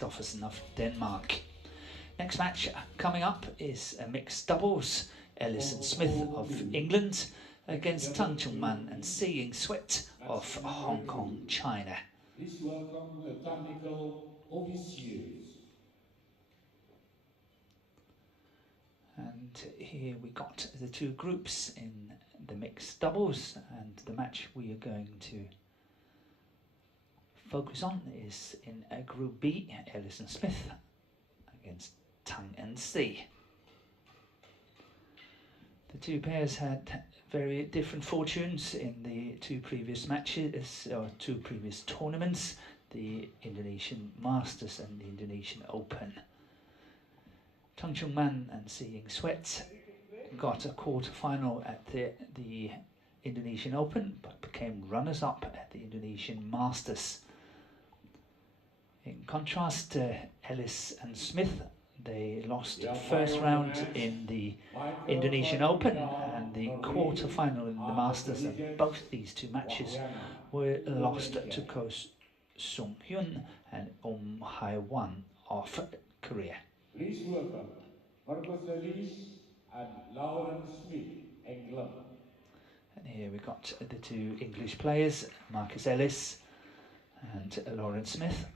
Kristoffersen of Denmark. Next match coming up is a mixed doubles. Ellis and Smith of England against Tang and Seeing Sweat of Hong Kong, China. Please welcome the technical officials. And here we got the two groups in the mixed doubles, and the match we are going to focus on is in Group B, Ellis and Smith against Tang and C. The two pairs had very different fortunes in the two previous matches, or two previous tournaments, the Indonesian Masters and the Indonesian Open. Tang and Seeing Sweat got a quarter-final at the Indonesian Open, but became runners-up at the Indonesian Masters. In contrast, Ellis and Smith, they lost the first round in the Indonesian Open and the quarter-final in the Masters, and both these two matches were lost to Ko Sung-hyun and Hai-wan of Korea. Please welcome Marcus Ellis and Lauren Smith, England. And here we got the two English players, Marcus Ellis and Lauren Smith.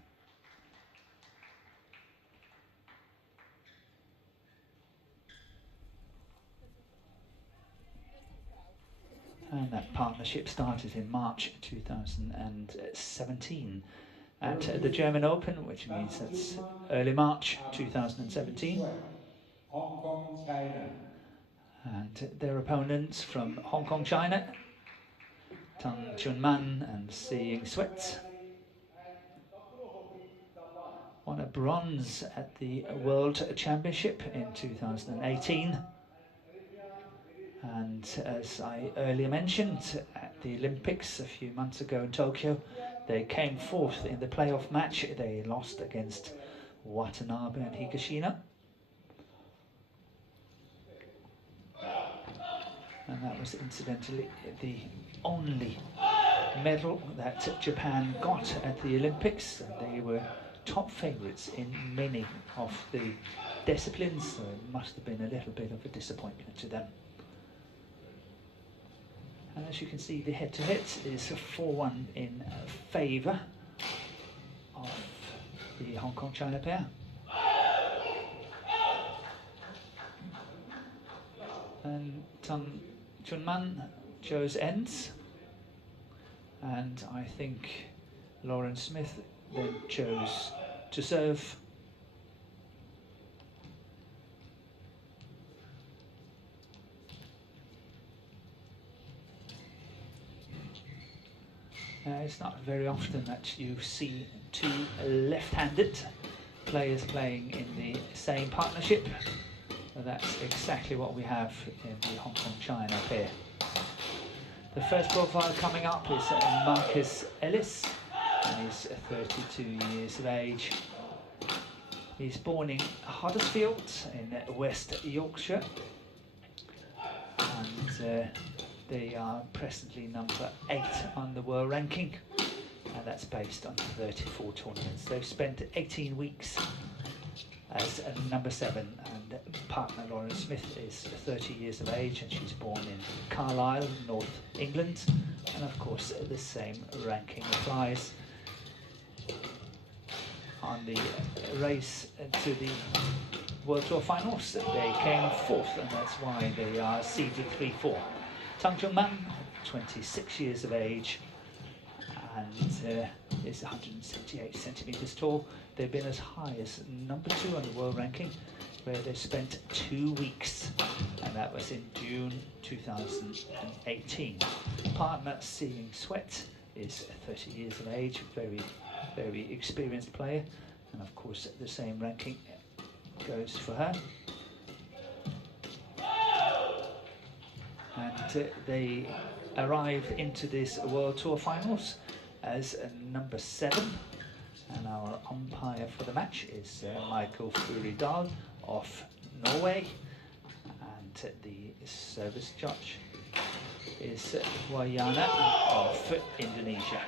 And that partnership started in March 2017 at the German Open, which means that's early March 2017. Hong Kong, China. And their opponents from Hong Kong, China, Tang Chunman and Seeing Sweat, won a bronze at the World Championship in 2018. And as I earlier mentioned, at the Olympics a few months ago in Tokyo, they came fourth in the playoff match. They lost against Watanabe and Higashino. And that was incidentally the only medal that Japan got at the Olympics. And they were top favourites in many of the disciplines, so it must have been a little bit of a disappointment to them. And as you can see, the head-to-head is a 4-1 in favour of the Hong Kong-China pair. And Tang Chunman chose ends, and I think Lauren Smith then chose to serve. It's not very often that you see two left-handed players playing in the same partnership. That's exactly what we have in the Hong Kong-China pair. The first profile coming up is Marcus Ellis, and he's 32 years of age. He's born in Huddersfield in West Yorkshire, and they are presently number 8 on the world ranking, and that's based on 34 tournaments. They've spent 18 weeks as number 7, and partner Lauren Smith is 30 years of age, and she's born in Carlisle, North England, and of course the same ranking applies. On the race to the World Tour finals, they came 4th, and that's why they are seeded 3-4. Tang Chunman, 26 years of age, and is 178 centimetres tall. They've been as high as number 2 on the world ranking, where they spent 2 weeks, and that was in June 2018. Partner Seeing Sweat is 30 years of age, very experienced player, and of course the same ranking goes for her. And they arrived into this World Tour finals as number 7, and our umpire for the match is Michael Furidal of Norway, and the service judge is Wayana of Indonesia.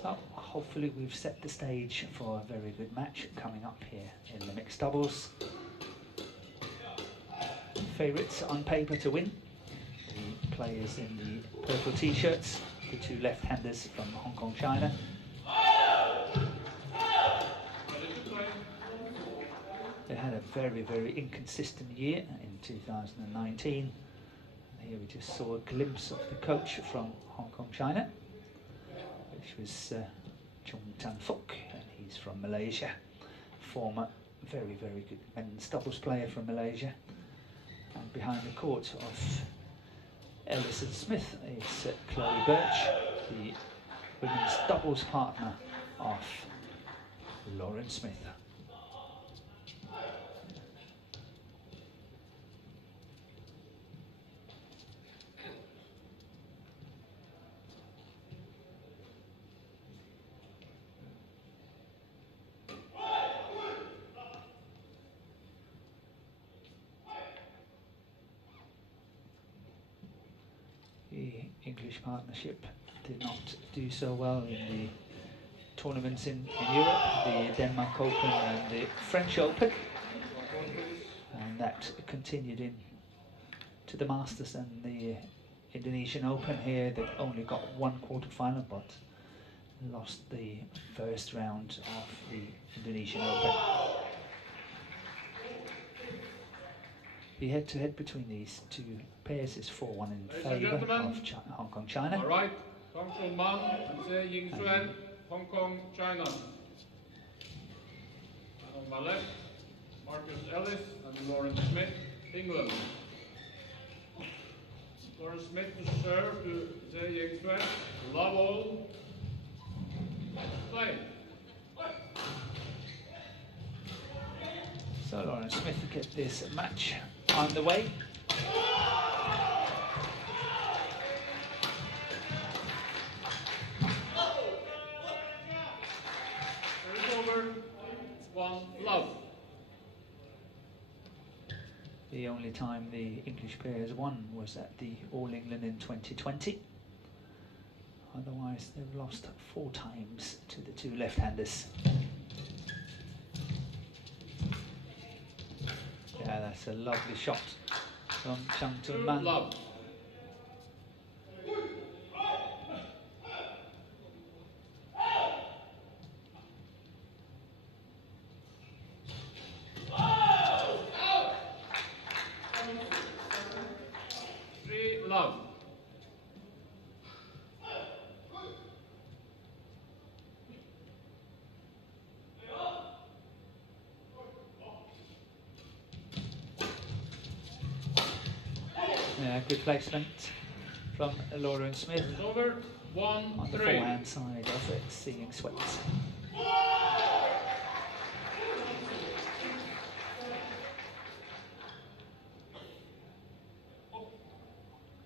So hopefully we've set the stage for a very good match coming up here in the mixed doubles. Favourites on paper to win, the players in the purple t-shirts, the two left-handers from Hong Kong, China. They had a very, very inconsistent year in 2019. And here we just saw a glimpse of the coach from Hong Kong, China, which was Chung Tan Fook, and he's from Malaysia. Former very, very good men's doubles player from Malaysia. And behind the court of Ellis and Smith is Chloe Birch, the women's doubles partner of Lauren Smith. The English partnership did not do so well in the tournaments in Europe, the Denmark Open and the French Open, and that continued in to the Masters and the Indonesian Open. Here they only got one quarter-final but lost the first round of the Indonesian Open. The head-to-head between these two pairs is 4-1 in favour of Hong Kong, China. All right, Tang Man and Zhe Yingxuan, Hong Kong, China. And on my left, Marcus Ellis and Lauren Smith, England. Lauren Smith to serve to Zhe Yingxuan. Love all. Play. So Lauren Smith will get this match on the way. Over. 1 love. The only time the English pairs won was at the All England in 2020. Otherwise they've lost 4 times to the two left-handers. Yeah, that's a lovely shot from Chung Tun Man. Love. Love. Yeah, good placement from Lauren Smith Over. 1, on the 3. forehand side of it, Seeing Sweats.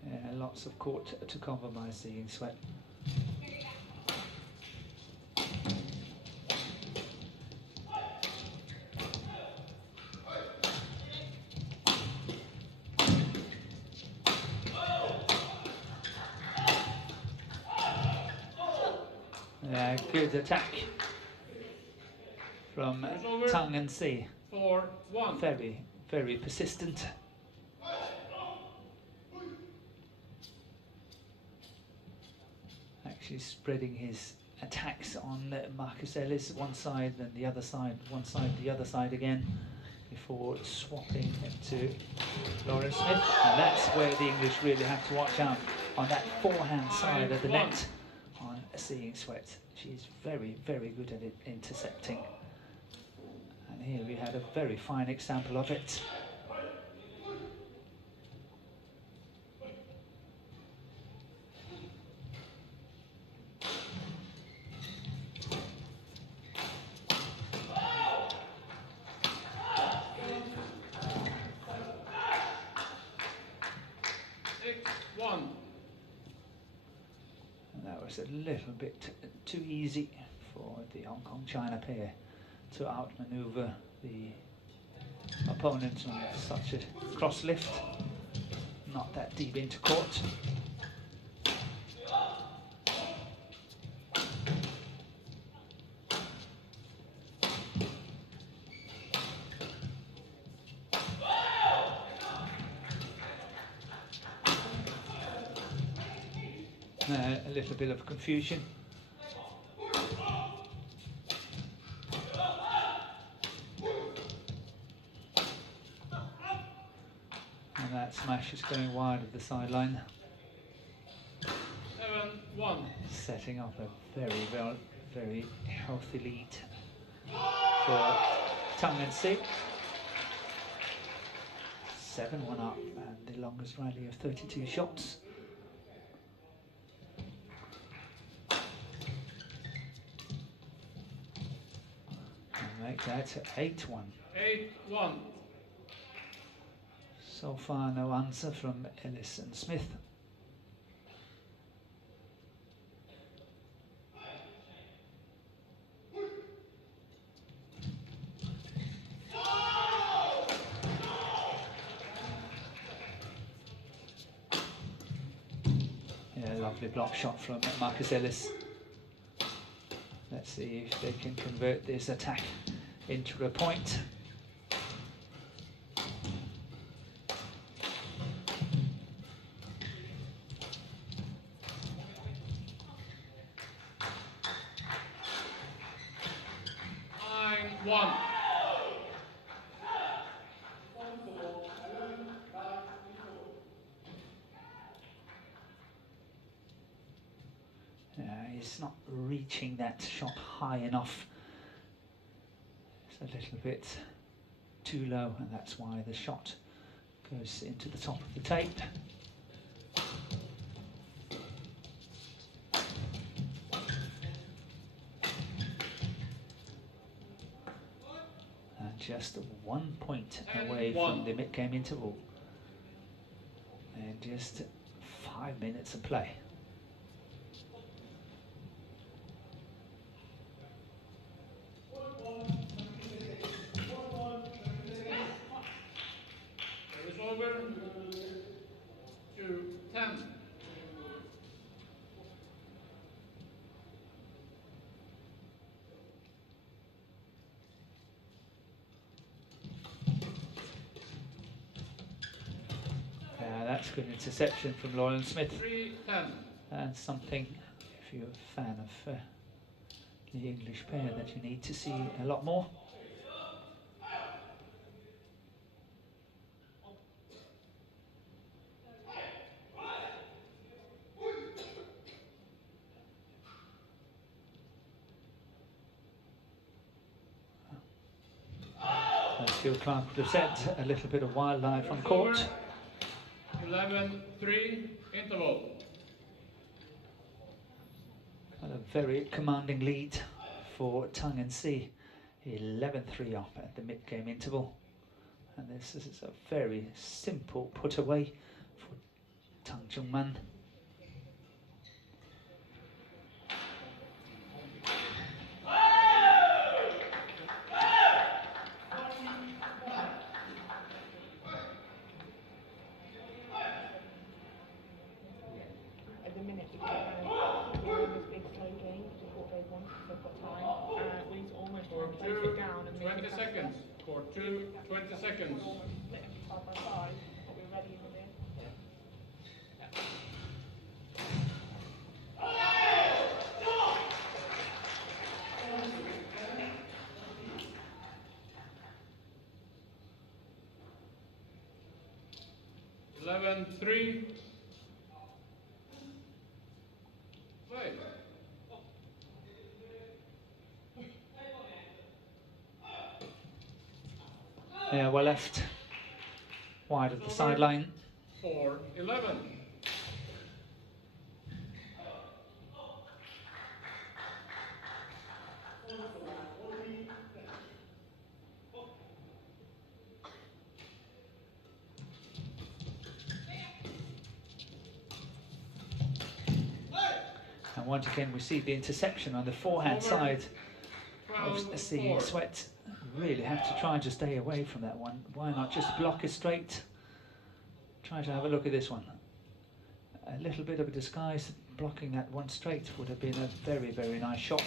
Yeah, lots of court to cover by Seeing Sweat. Yeah, good attack from Tang and Si. 4-1. Very, very persistent. Actually spreading his attacks on Marcus Ellis, one side, then the other side, one side, the other side again, before swapping into Lauren Smith. And that's where the English really have to watch out, on that forehand side of the net on Seeing Sweat. She's very, very good at it, intercepting. And here we had a very fine example of it. A little bit too easy for the Hong Kong China pair to outmaneuver the opponent on such a cross lift, not that deep into court. A little bit of confusion. And that smash is going wide of the sideline. 7-1. Setting up a very healthy lead for Tang and Si. 7-1 up, and the longest rally of 32 shots. And make that 8-1. 8-1. So far, no answer from Ellis and Smith. Lovely block shot from Marcus Ellis. Let's see if they can convert this attack into a point. One. He's not reaching that shot high enough. It's a little bit too low, and that's why the shot goes into the top of the tape. And just 1 point away from the mid-game interval. And just 5 minutes of play. That's good interception from Lauren Smith. 3-10. And something, if you're a fan of the English pair, that you need to see a lot more. As Phil Clark would have said, a little bit of wildlife on court. 11-3 interval. And a very commanding lead for Tang and Si. 11-3 up at the mid-game interval. And this is a very simple put away for Tang Jungman. For 20 seconds. Eleven, 3. Play. Yeah, well left, wide of the sideline. 4-11. And once again, we see the interception on the forehand side of Seeing Sweat. Really have to try to stay away from that one. Why not just block it straight? Try to have a look at this one. A little bit of a disguise. Blocking that one straight would have been a very nice shot.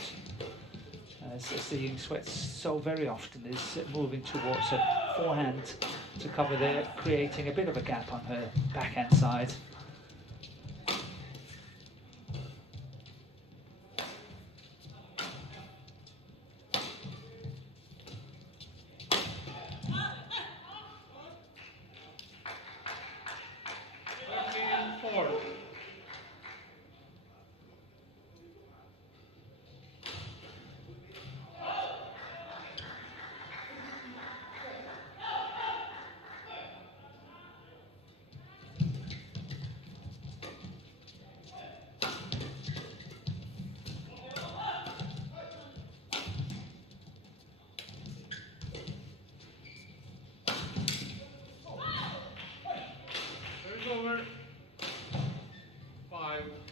As Seeing Sweat so very often is moving towards her forehand to cover there, creating a bit of a gap on her backhand side.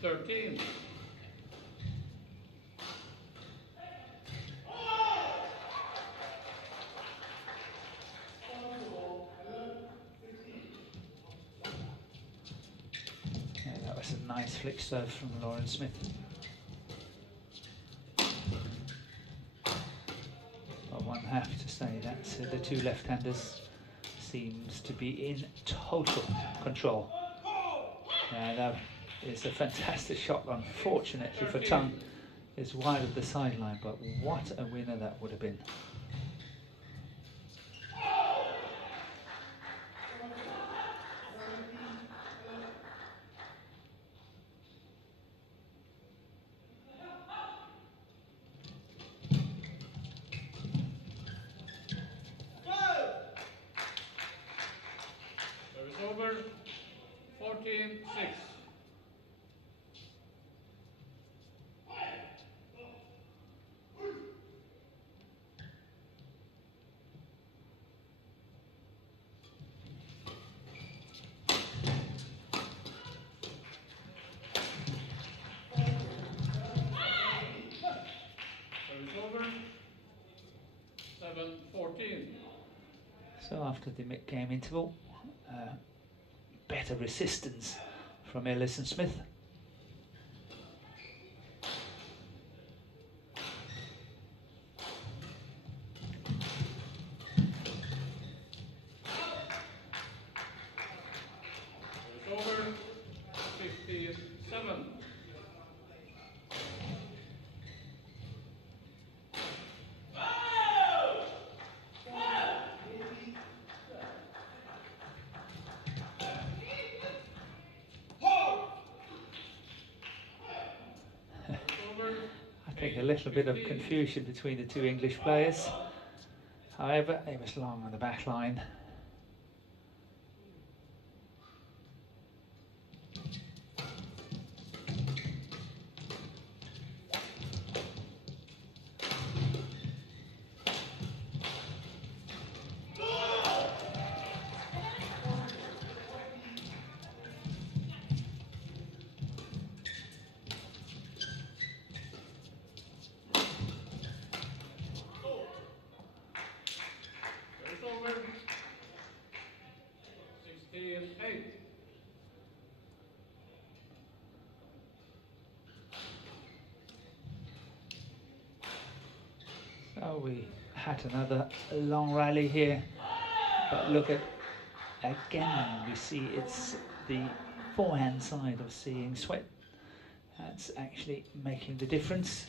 13. Yeah, that was a nice flick serve from Lauren Smith. But one have to say that the two left-handers seems to be in total control. That is a fantastic shot. Unfortunately for Tang, it's wide of the sideline, but what a winner that would have been. Service over, 14-6. Service over, 7-14. So after the mid-game interval, better resistance from Ellis and Smith. It's over, 57. I think a little bit of confusion between the two English players. However, it was long on the back line. It's over, 16-8. So we had another long rally here, but look at, again we see it's the forehand side of seeing Sweat that's actually making the difference.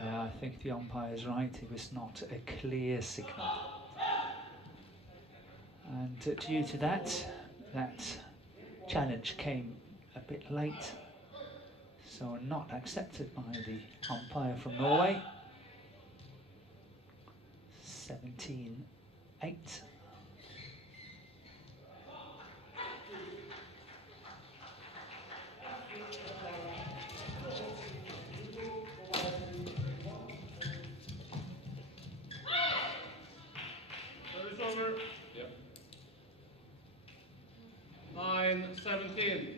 I think the umpire is right, it was not a clear signal. And due to that, that challenge came a bit late, so not accepted by the umpire from Norway. 17-8. Service over. Yep. 9-17.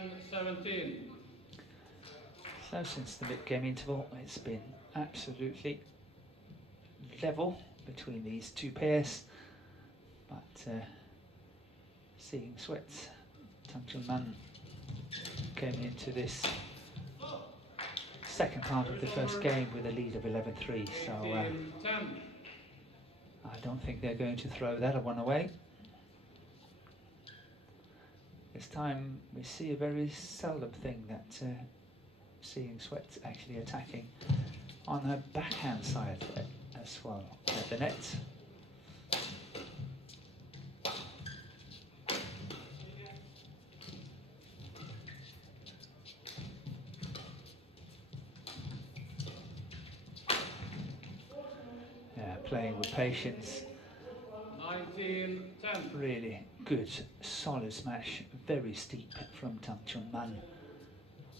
And 17. So since the mid-game interval, it's been absolutely level between these two pairs, but Seeing sweats. Tang Chun-man came into this second part of the first game with a lead of 11-3, so I don't think they're going to throw that one away. This time we see a very seldom thing that Seeing Sweats actually attacking on her backhand side as well at the net. Yeah, playing with patience. 19-10. Really good, solid smash, very steep from Tang Chun-man.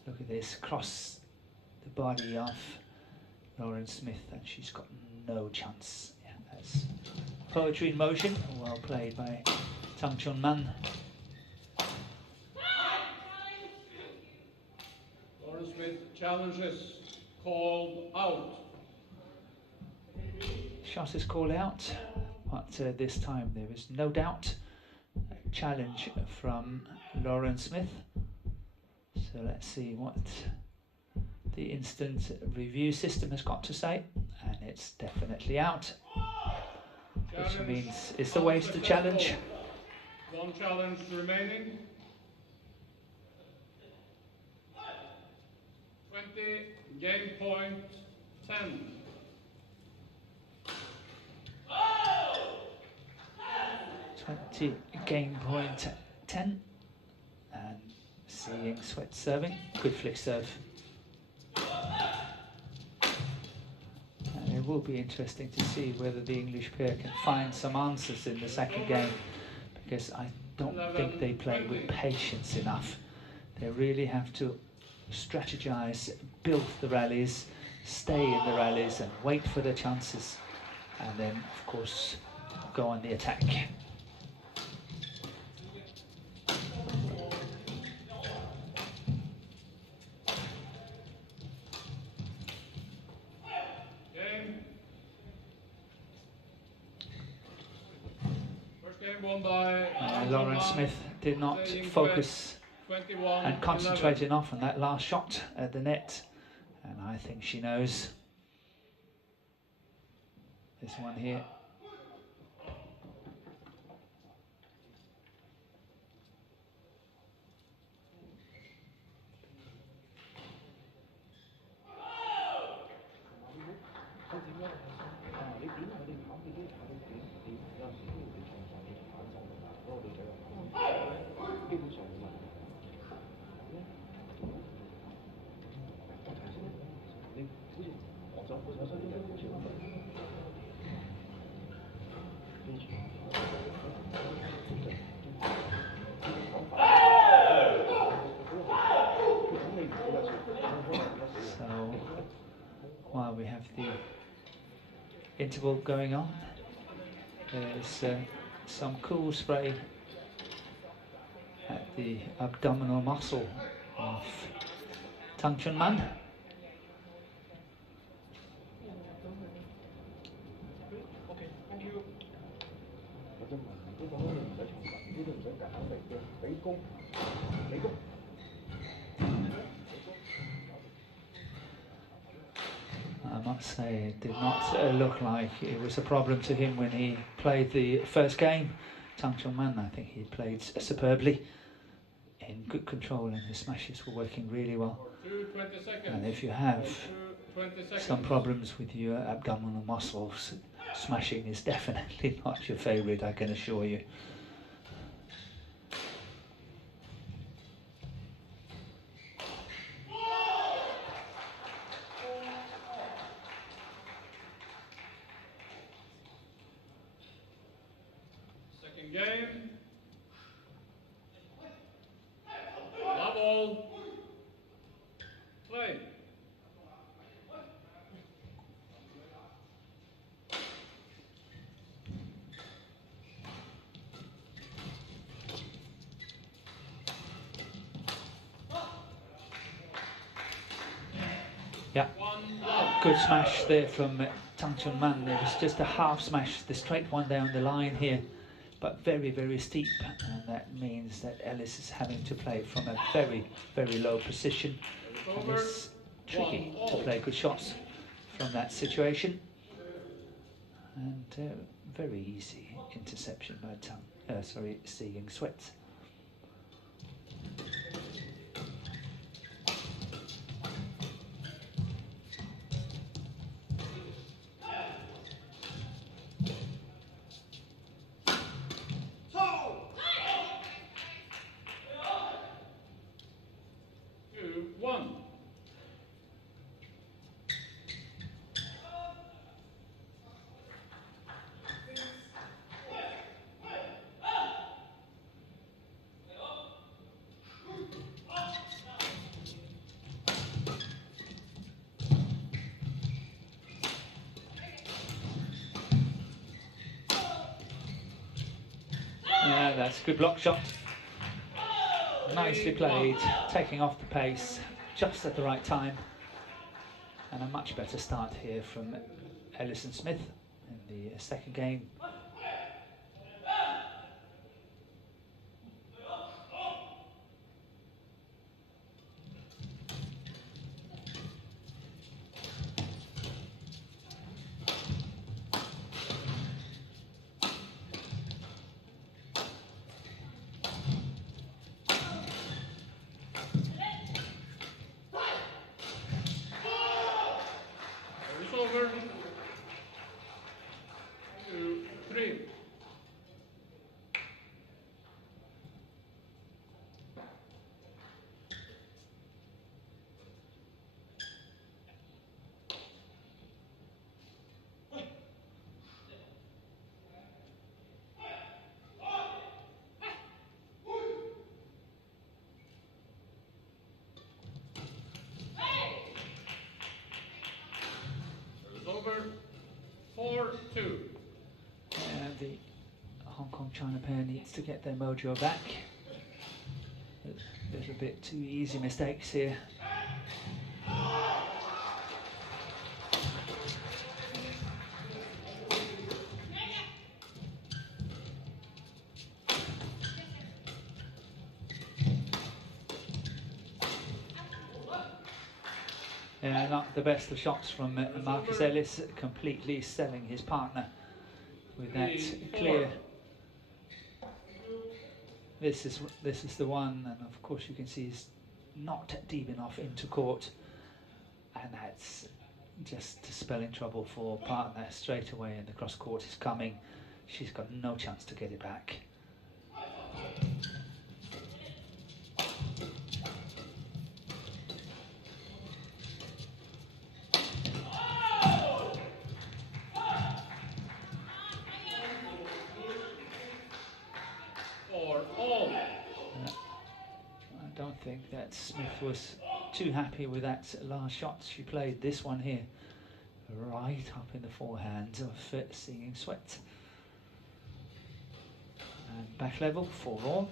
Look at this, cross the body of Lauren Smith, and she's got no chance. Yeah, that's poetry in motion, well played by Tang Chun-man. Lauren Smith challenges called out. Shot is called out, but this time there is no doubt a challenge from Lauren Smith. So let's see what the instant review system has got to say, and it's definitely out, which means it's a waste to challenge. One challenge remaining. 20, game point 10. 20, game point 10, and Seeing Sweat serving, good flick serve. And it will be interesting to see whether the English pair can find some answers in the second game, because I don't think they play with patience enough. They really have to strategize, build the rallies, stay in the rallies and wait for their chances, and then of course go on the attack. Won by Lauren Smith did not focus and concentrate enough on that last shot at the net, and I think she knows this one here. So while we have the interval going on, there's some cool spray at the abdominal muscle of Tang Chun-man. I must say, it did not look like it was a problem to him when he played the first game. Tang Chun-man, I think he played superbly, in good control, and his smashes were working really well. And if you have some problems with your abdominal muscles, smashing is definitely not your favourite, I can assure you. Game. Love all. Play. Yeah, good smash there from Tang Chun-man. It was just a half smash, the straight one down the line here. but very, very steep, and that means that Ellis is having to play from a very, very low position, and it's tricky to play good shots from that situation. And very easy interception by Tang, Seeing Sweat. Yeah, that's a good block shot. Nicely played, taking off the pace just at the right time. And a much better start here from Ellis and Smith in the second game. Over 2, 3. Over 4-2. And the Hong Kong-China pair needs to get their mojo back. A little bit too easy mistakes here. Yeah, not the best of shots from Marcus Ellis, completely selling his partner with that clear. This is the one, and of course you can see he's not deep enough into court, and that's just spelling trouble for partner straight away. And the cross court is coming. She's got no chance to get it back. I don't think that Smith was too happy with that last shot. She played this one here right up in the forehand of Seeing Sweat. And back level, 4-all.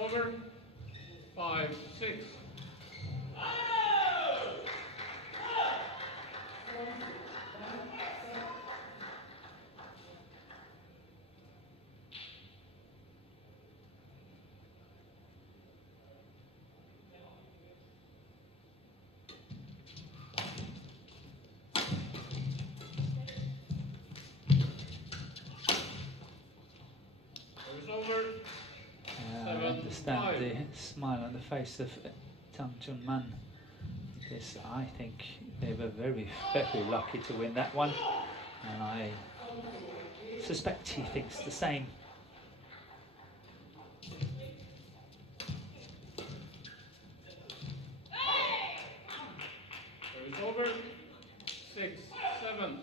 Over 5-6. Over. I understand the smile on the face of Tang Chun-man, because I think they were very, very lucky to win that one, and I suspect he thinks the same. It's over. 6, 7.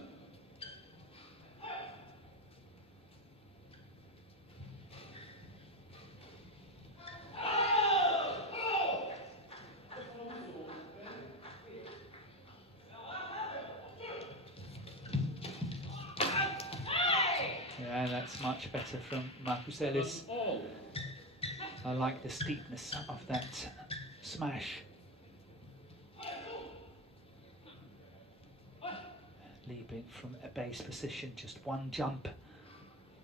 Yeah, that's much better from Marcus Ellis. I like the steepness of that smash. Leaping from a base position, just one jump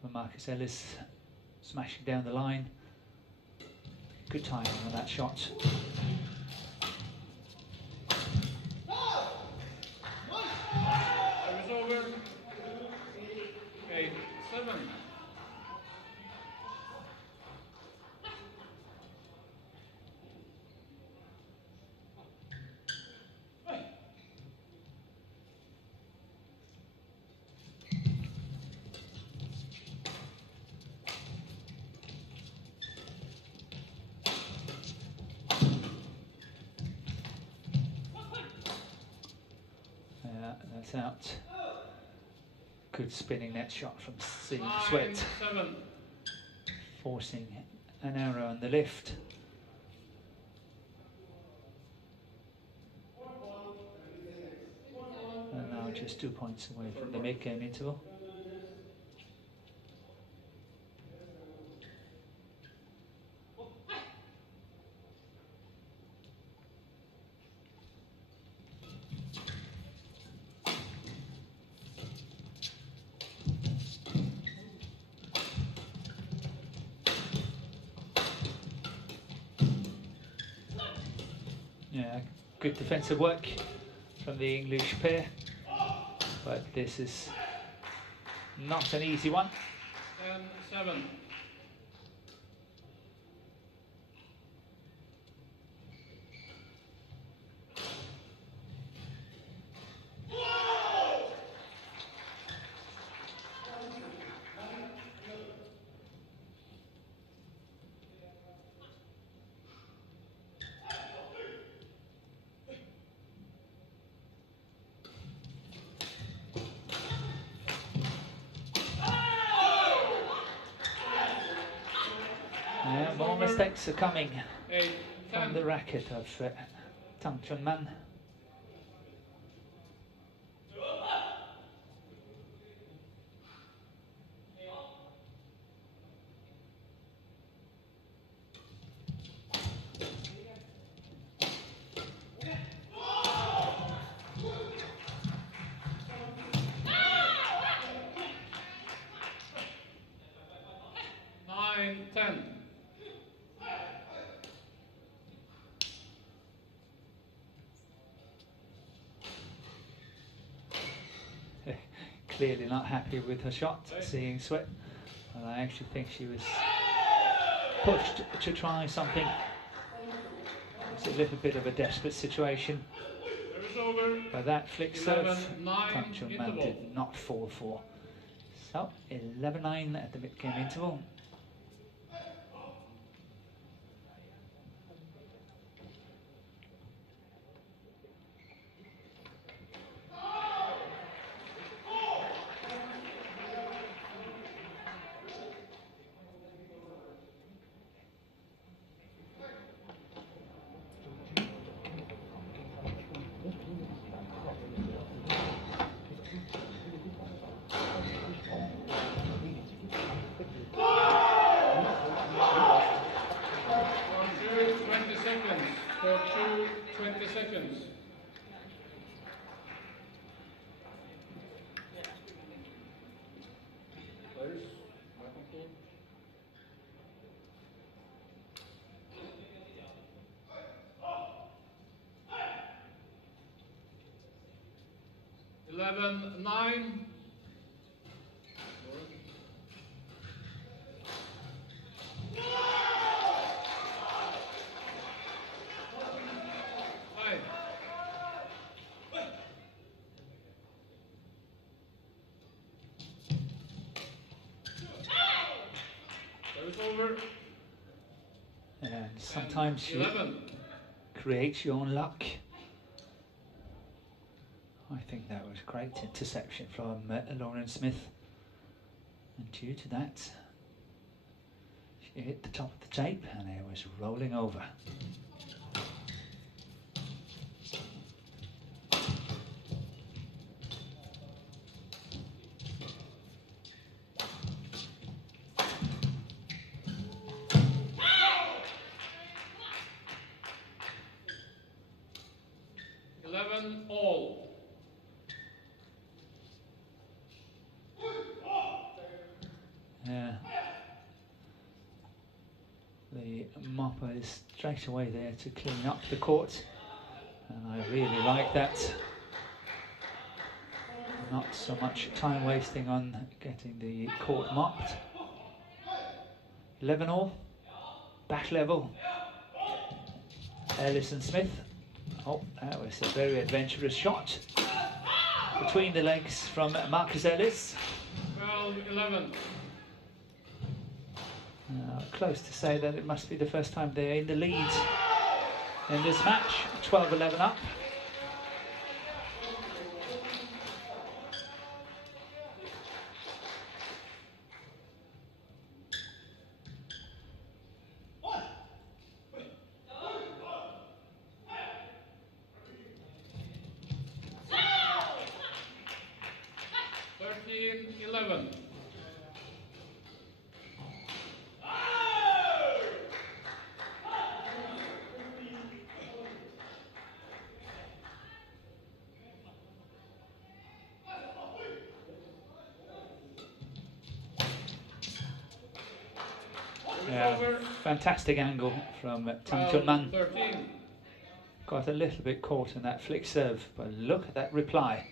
for Marcus Ellis, smashing down the line. Good timing on that shot. It's over. 8, 7. That's out. Good spinning net shot from Sweat. 9, 7. Forcing an arrow on the lift. And now just 2 points away from the mid-game interval. Yeah, good defensive work from the English pair, but this is not an easy one. 10, 7. Yeah, more mistakes are coming 8, from 10. the racket of Tang. 9, 10. Clearly not happy with her shot, seeing Sweat. And I actually think she was pushed to try something. It's a little bit of a desperate situation. It's over. But that flick 11, serve, 9 Tang interval. did not fall for. So 11-9 at the mid-game interval. For 20 seconds. Players, microphone. Eleven, 9. sometimes you 11. create your own luck. I think that was a great interception from Lauren Smith, and due to that she hit the top of the tape and it was rolling over. All. Yeah. The mopper is straight away there to clean up the court, and I really like that. Not so much time wasting on getting the court mopped. 11 all, back level. Ellis and Smith. Oh, that was a very adventurous shot between the legs from Marcus Ellis. 12-11. Close to say that it must be the first time they're in the lead in this match. 12-11 up. Fantastic angle from Tang. Got a little bit caught in that flick serve, but look at that reply.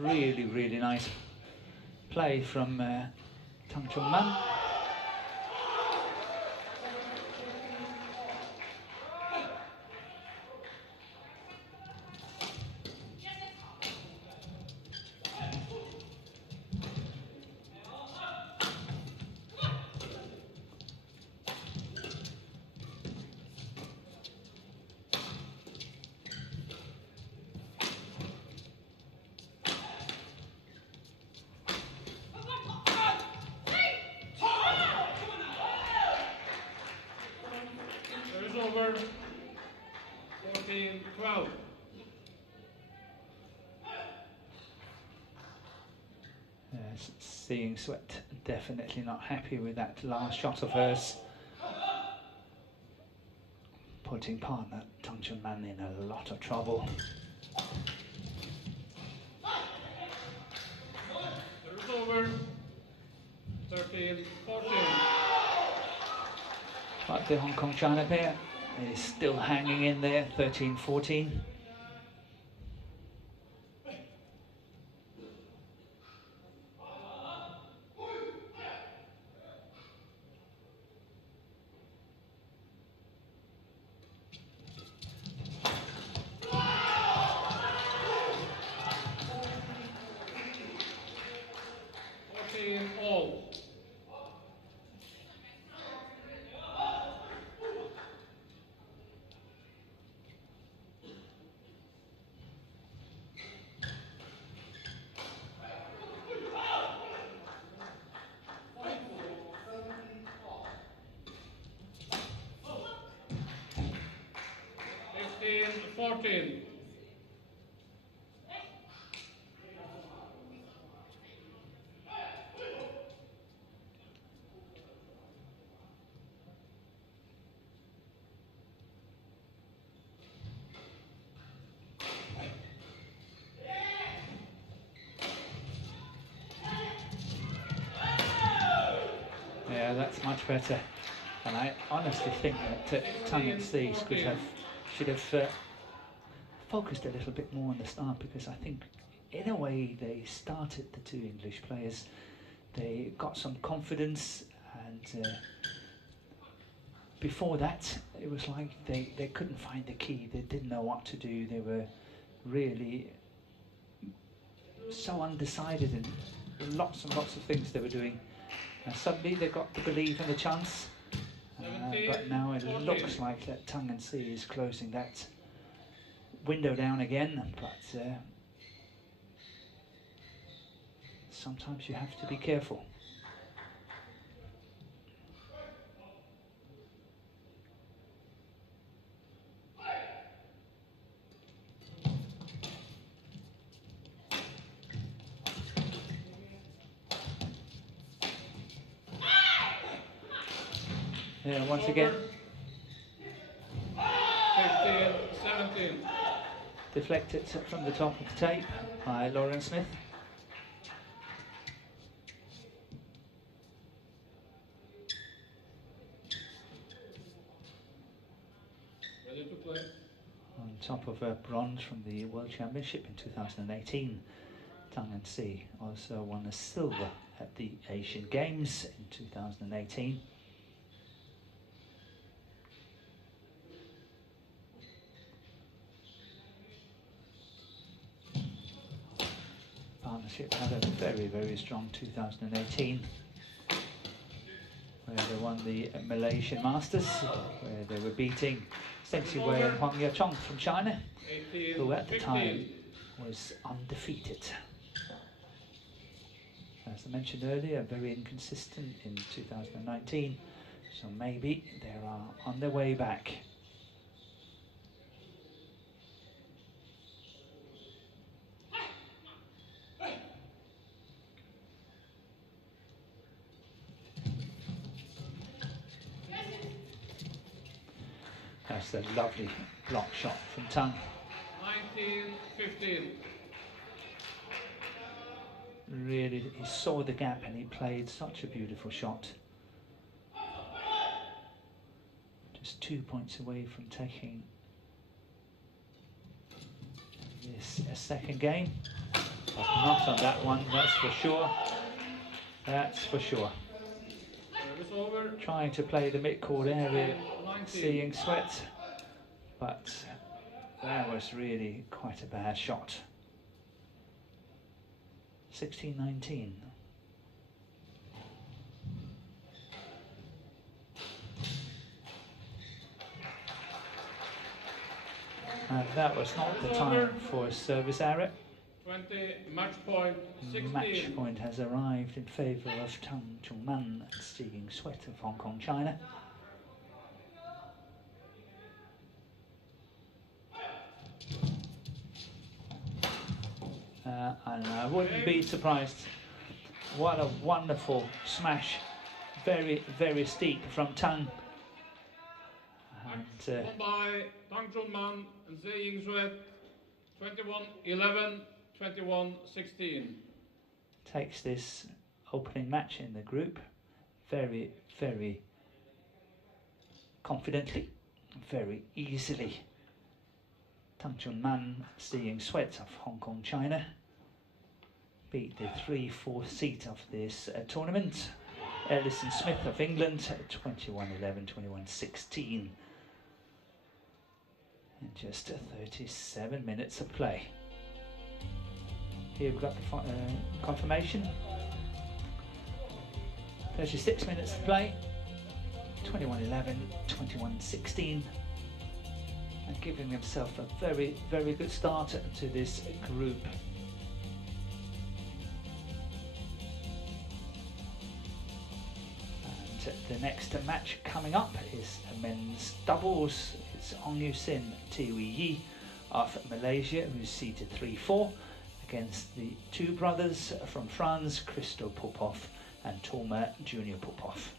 Really, really nice play from Tang. Over 14-12. Seeing Sweat definitely not happy with that last shot of hers, putting partner Tang in a lot of trouble. It's over 13-14. But the Hong Kong-China pair is still hanging in there, 13-14. All. Yeah, that's much better. And I honestly think that Tang and Steves should have focused a little bit more on the start, because I think in a way they started, the two English players, they got some confidence, and before that it was like they couldn't find the key, they didn't know what to do, they were really so undecided in lots and lots of things they were doing. And suddenly they got the belief and the chance, But now it looks like that Tang is closing that window down again, but sometimes you have to be careful. Yeah, once again. 15, 17. Deflected from the top of the tape by Lauren Smith. Ready to play. On top of a bronze from the World Championship in 2018, Tang also won a silver at the Asian Games in 2018. Partnership had a very, very strong 2018, where they won the Malaysian Masters, where they were beating Seng Si Wei and Huang Yachong from China, 18, who at the 15. time was undefeated. As I mentioned earlier, very inconsistent in 2019, so maybe they are on their way back. That's a lovely block shot from Tang. 19-15. Really, he saw the gap and he played such a beautiful shot. Just 2 points away from taking this a second game. But not on that one, that's for sure. That's for sure. Service over. Trying to play the mid-court area, 19. seeing sweat, but that was really quite a bad shot. 16-19. And that was not the time for a service error. 20, match point, 16. Match point has arrived in favour of Tang Chungman, seeing sweat of Hong Kong, China. And I wouldn't be surprised. What a wonderful smash. Very, very steep from Tang. And, Won by Tang Chunman and Zhe Yingxue, 21-11, 21-16. takes this opening match in the group very, very confidently, very easily. Tang Chunman, seeing sweat of Hong Kong, China, beat the 3/4 seed of this tournament, Ellis and Smith of England, 21-11, 21-16. In just 37 minutes of play. Here we've got the confirmation. 36 minutes to play. 21-11, 21-16. And giving himself a very, very good start to this group. And the next match coming up is a men's doubles. It's Ong Yu Sin, Tiwi Yi of Malaysia, who's seated 3-4, against the two brothers from France, Christo Popov and Toma Junior Popov.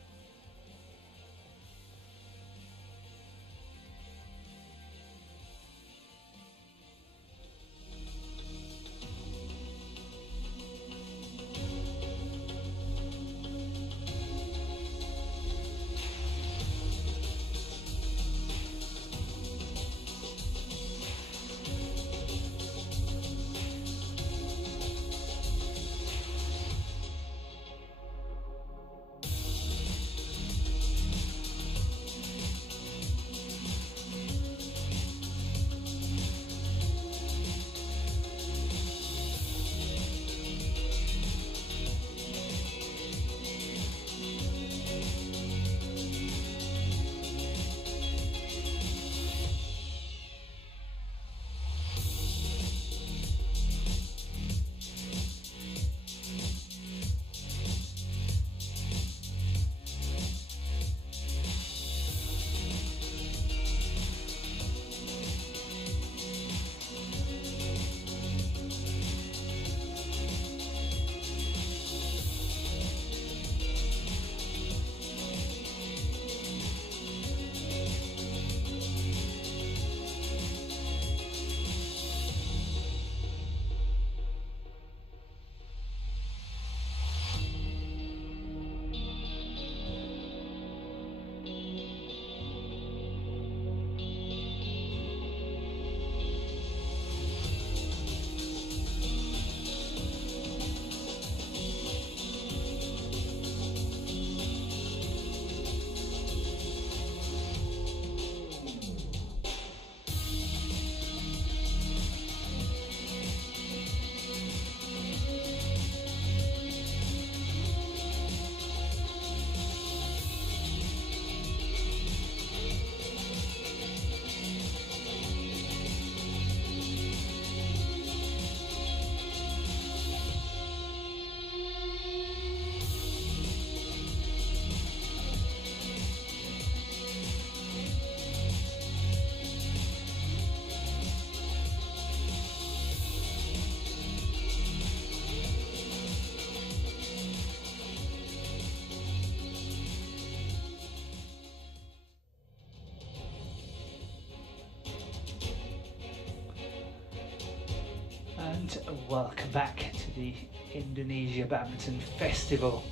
and welcome back to the Indonesia Badminton Festival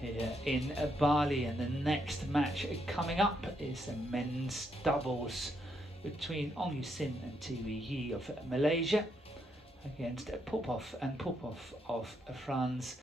here in Bali. And the next match coming up is a men's doubles between Ong Yusin and Tiwi Yi of Malaysia against Popov and Popov of France.